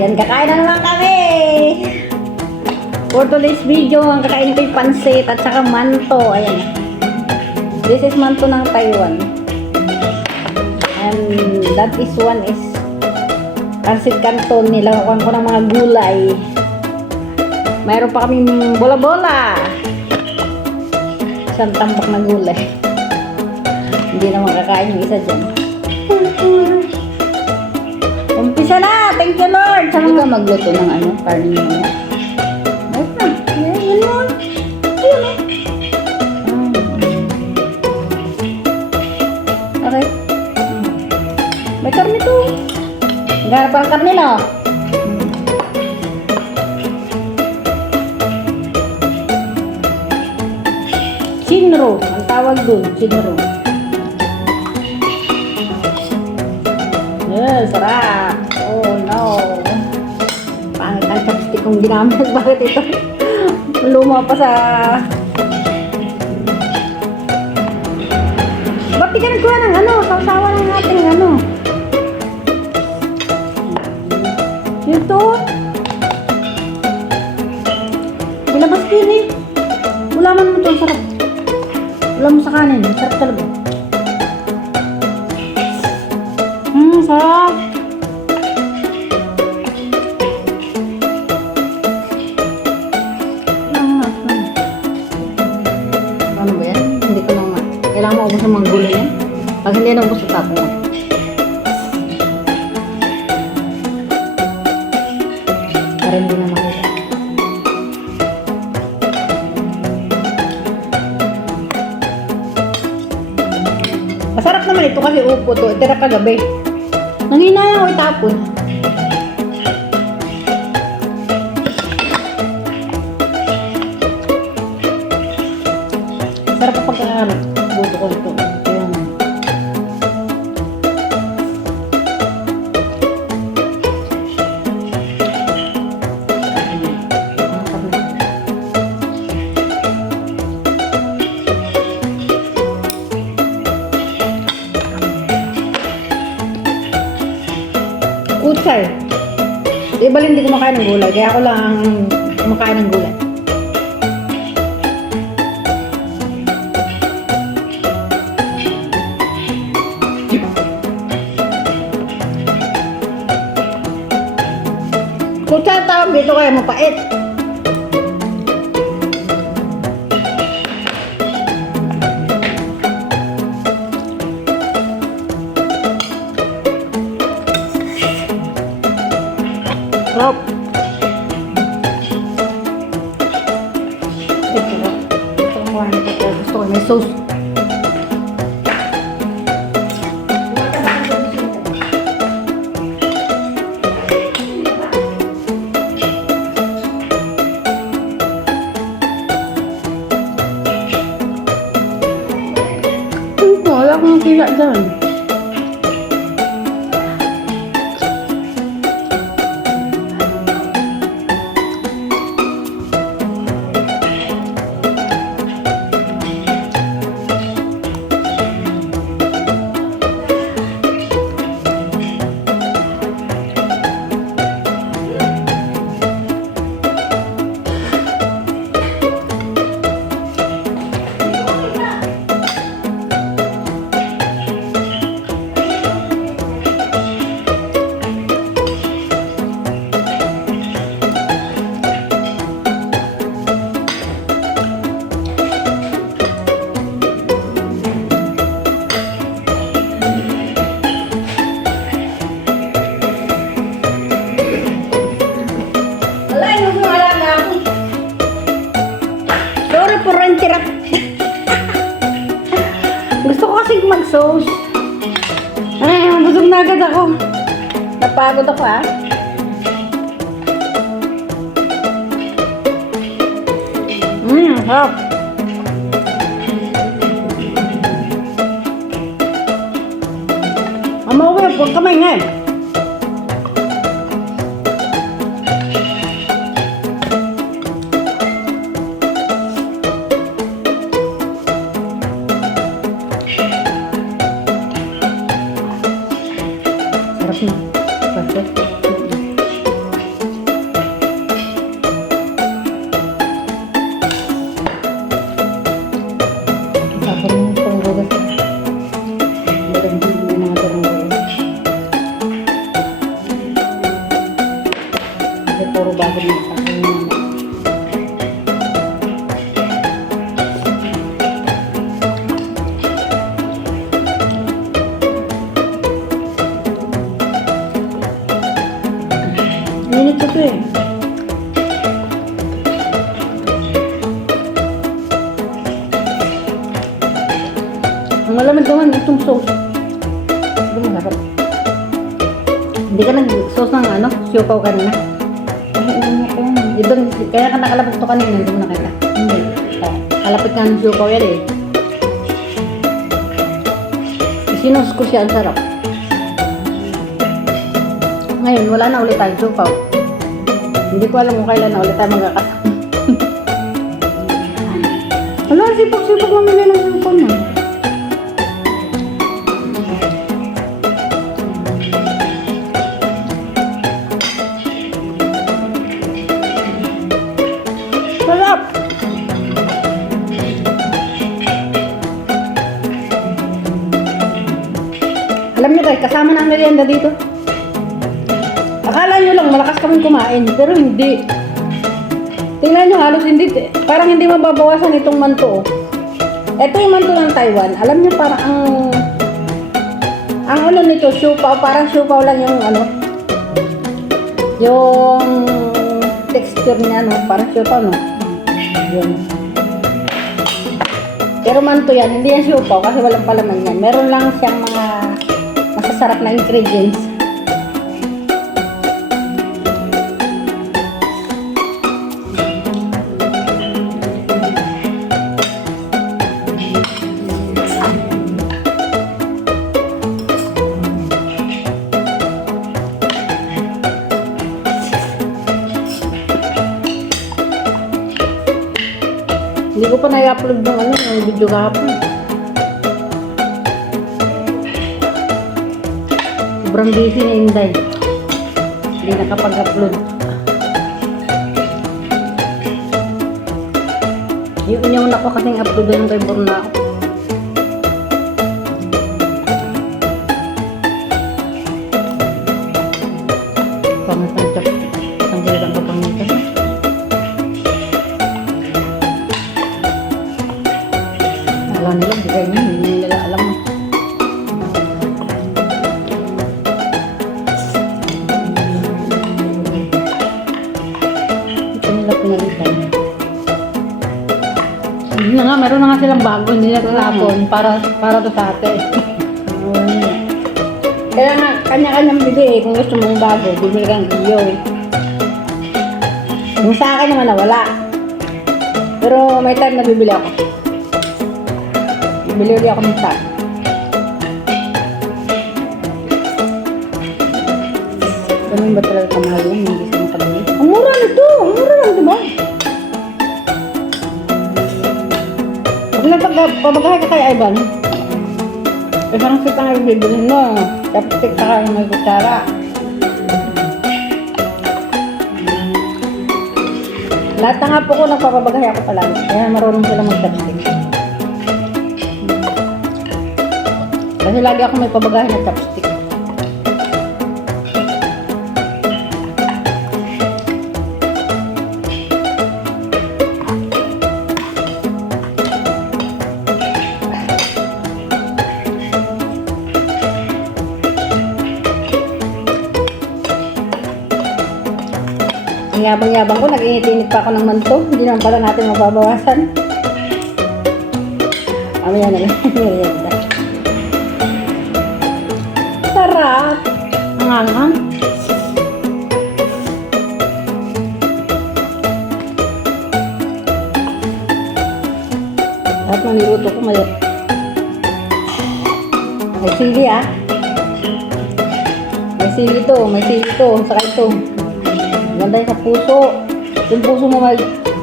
Ayan, kakain na naman kami. For today's video, ang kakain ko yung pansit at saka manto. Ayan. This is manto ng Taiwan. And that is one is pansit canton. Nilakuan ko ng mga gulay. Mayroon pa kaming bola-bola. Isang tambak na gulay. Hindi naman kakain yung isa dyan. Umpisa na! Thank you, Lord! Saan ka magluto ng ano? Parang mo? Ay pa! Yan mo! Ayun o! Okay. May karne to. Maghanap ang karne, no? Chinro. Ang tawag dun. Chinro. Sarap. Oh no. Pangit ang chopstick kong ginamit. Bakit ito? Luma pa sa... Ba't di ka nagkuha ng ano? Sausawa ng ating ano? Ito. Bilabas ko yun eh. Ulaman mo ito. Sarap. Ulam mo sa kanin. Sarap talaga. Sarap. Ano ba yan? Hindi ko lang kailangan mo ubos ng mga gulay yan. Pag hindi na ubos, tapon mo. Para hindi na makita. Masarap naman ito kasi upo to. Tira kagabi. Nanginayang ko itapon. Sarap pa pagkakabuto ko ito. Ayan. Kutsay. Iba lang hindi kumakain ng gulay. Kaya ako lang kumakain ng gulay. Kutsay tawag dito kaya mapait. Sarap. Gusto ko may sauce. Wala akong kila dyan. Gusto ko kasi mag-sauce. Ay, busog na agad ako. Napagod ako ah. Sarap. Amawi, huwag kamay nga eh. Sarap na. Perfect. bago na kakainin namin. Init ko to eh. Ang malamig naman itong sauce. Ito masarap. Hindi ka nag-sauce ng ano, siopaw kanina? Ay, ano ko. Doon, kaya ka nakalapit to kanina, hindi mo nakita. Hindi. Kalapit ka ng siopaw yan eh. Sinus ko siya, ang sarap. Ngayon, wala na ulit tayo siopaw. Hindi ko alam kung kailan na ulit tayo magkakasama. Wala, sipag-sipag mamili ng siopaw na. Sarap! Alam niyo guys, kasama na ang merienda dito. Akala nyo lang malakas kaming kumain, pero hindi. Tingnan nyo, halos hindi, parang hindi mababawasan itong manto. Ito yung manto ng Taiwan. Alam nyo, parang ang ano nito, siopaw, parang siopaw lang yung ano, yung texture niya, no? Parang siopaw, no? Yun. Pero manto yan, hindi yan siopaw kasi walang palaman yan. Meron lang siyang mga masasarap na ingredients. Hindi ko pa na-upload ng ano, yung video kahapon. Sobrang busy na Inday. Hindi nakapag-upload. Yung una ko kasing upload yung kay Borna ako. Pangatang-tsak. Ang gilitan ka pangitan. Alam nila, di kayo nyo, hindi nila alam. Ito nila pinalitan. Hindi na nga, meron na nga silang bago, hindi na tatapon para to sa ate. Kaya nga, kanya-kanyang bili eh. Kung gusto mong bago, bibili kang iyo eh. Yung sa akin naman nawala. Pero may time na bibili ako. Bili ulit ako ng tag. Ganun ba talaga kamahal yun? Hindi siya makabili. Ang mura nito! Ang mura lang, diba? Pag nagpapagahay ka kay Ivan, isang sip ang ibibilin mo. Chopstick ka kayo may kutsara. Lahat na nga po ko nagpapabagahay ako palagi. Kaya marunong sila mag-chopstick. Kasi lagi ako may pabagahe na chopstick. Ang yabang-yabang ko, nag-init-init pa ako ng manto. Hindi naman pala natin mababawasan. Amaya na lang. Merienda. Sarap! Ang angang. Lahat ng niluto ko may sili ah. May sili to. Saka ito. Ganda yung sa puso. Yung puso mo may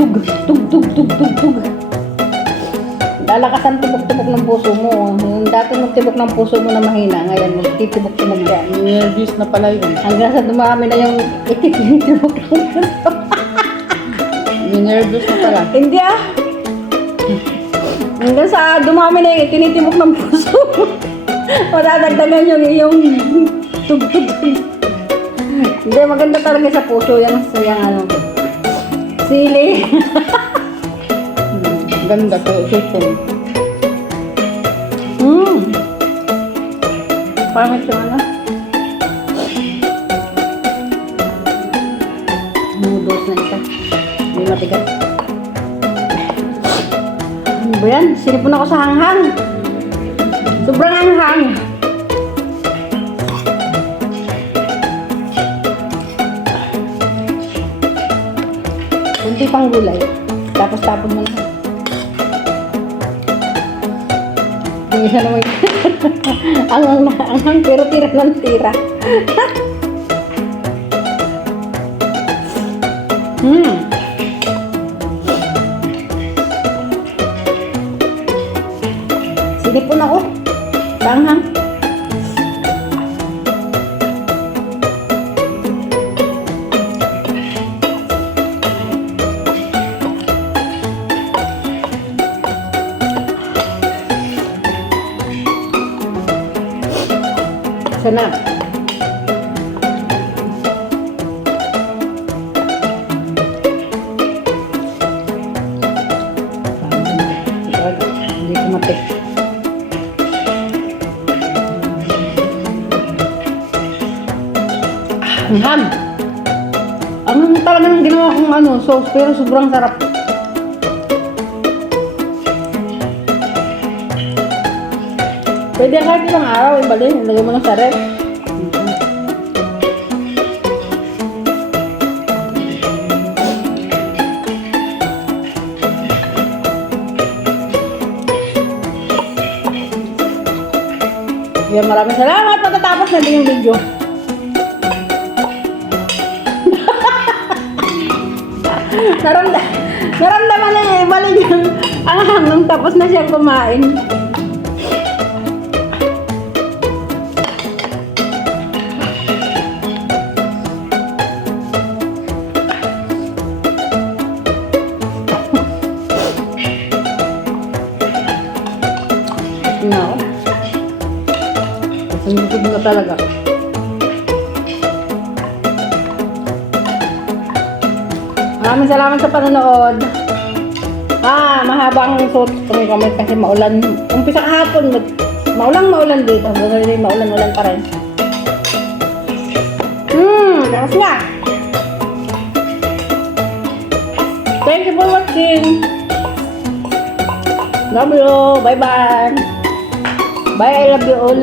tug. Lalakas ang tibok-tibok ng puso mo. Yung dati magtibok ng puso mo na mahina, ngayon magtitibok-tibok yan. Nervous na pala yun. Hanggang sa dumami na yung ititibok ng puso. Nervous na pala. Hindi ah. Hanggang sa dumami na yung itinitibok ng puso. Madadagdagan yung tug-tug. Hindi, maganda talaga sa puso yung ano. Sili. Ganda to. Ito. Parang ito ano. Noodles na isa. Hindi matigas. Ano ba yan? Sinipon ako sa hanghang. Sobrang hanghang. Kunti pang gulay. Tapos tapon mo na. Yung isa naman. Ang pero tira ng tira. Sinipon ako. Tanghang. Sana. Hindi kumatik. Ang ham. Ang talaga nang ginawa kong ano, sauce, pero sobrang sarap. Pwede kahit isang araw, ibalin. Ilagay mo lang sa ref. Yan, maraming salamat. Pagkatapos na din yung video. Naramdaman na eh. Balik yung nung tapos na siyang kumain. No. Kasi busog na talaga. Maraming salamat sa panonood. Mahabang suot kami kamay kasi maulan. Umpisa kahapon, maulan dito. Maulan pa rin. Tapos na. Thank you for watching. Love you. Bye-bye. Bye, I love you all.